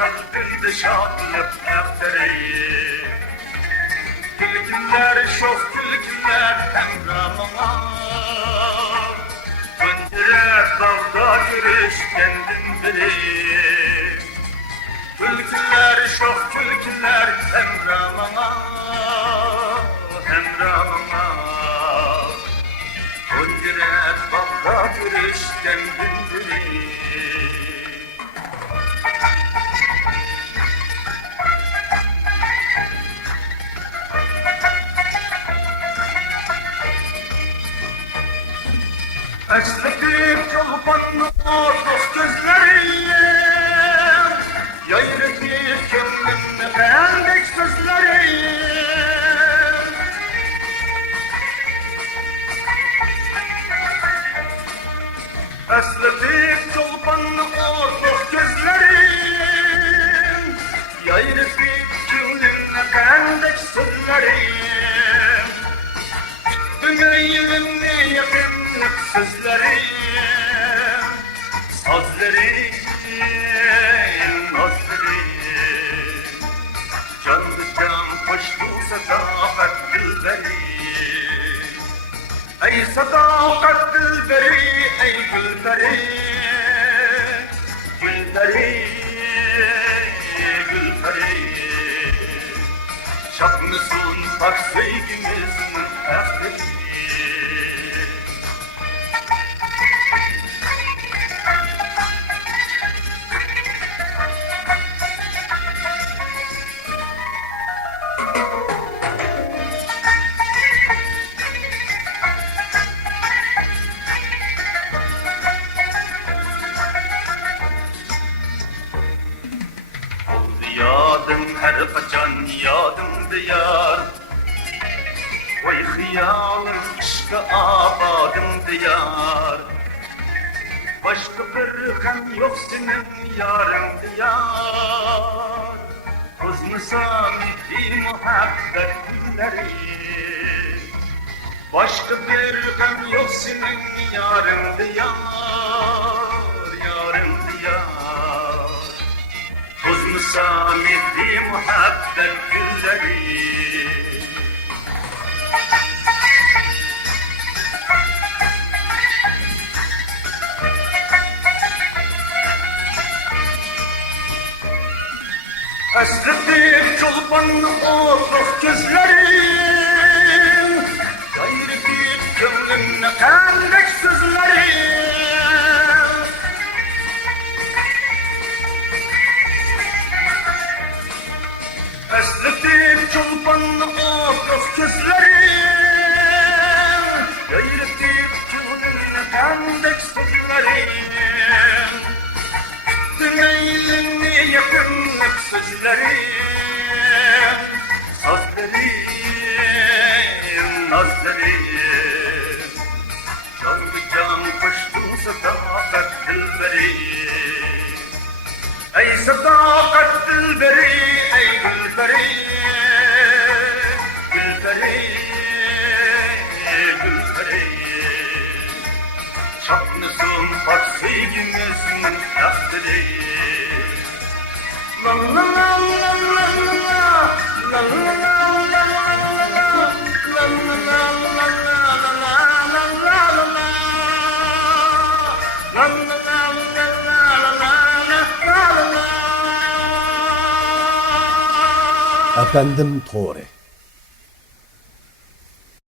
kalbimde şadlık eftereyi. Külkünler, şof külkünler hemramama. Öndüre dağda giriş kendim bileyim. Külkünler, şof külkünler hemramama. Hemramama. Öndüre dağda giriş kendim bileyim. Esletip kalpanlı ordos gözlerim, yayretip kendimle beğendik sözlerim. Esletip kalpanlı ordos gözlerim, yayretip kendimle beğendik sözlerim. Dünyayımni yakınlık sözlerim, sazlerim, nazlerim. Canlı can koştu sadakat dilberim. Ey sadakat dilberi, ey gülberi. Gülberi, gülberi. Şapnısın bak sevgimizin efteri. Yadım her kaçan yadım diyar. Vay hıyalım aşkı abadım diyar. Başka bir hem yok senin yarın diyar. Kızmısan bir muhabbet günleri. Başka bir hem yok senin yarın diyar. Yarın diyar. Kızmısamidi muhabbet gülleri. Esretip çolpanlı ordos gözlerim, yayretip gönlümle pendek sözlerim. Esletip çolpanlı ordos gözlerim, yayretip gönlümle pendek sözlerim. Dünyayımni yakınlık sözlerim, sazlerim, nazlerim. Canlı can koştum sadakat dilberim. Ey sadakat dilberi, ey gülberi. Gülberi, gülberi. Çapnısın bak sevgimizin efteri. La la la la la la la la Efendim Tore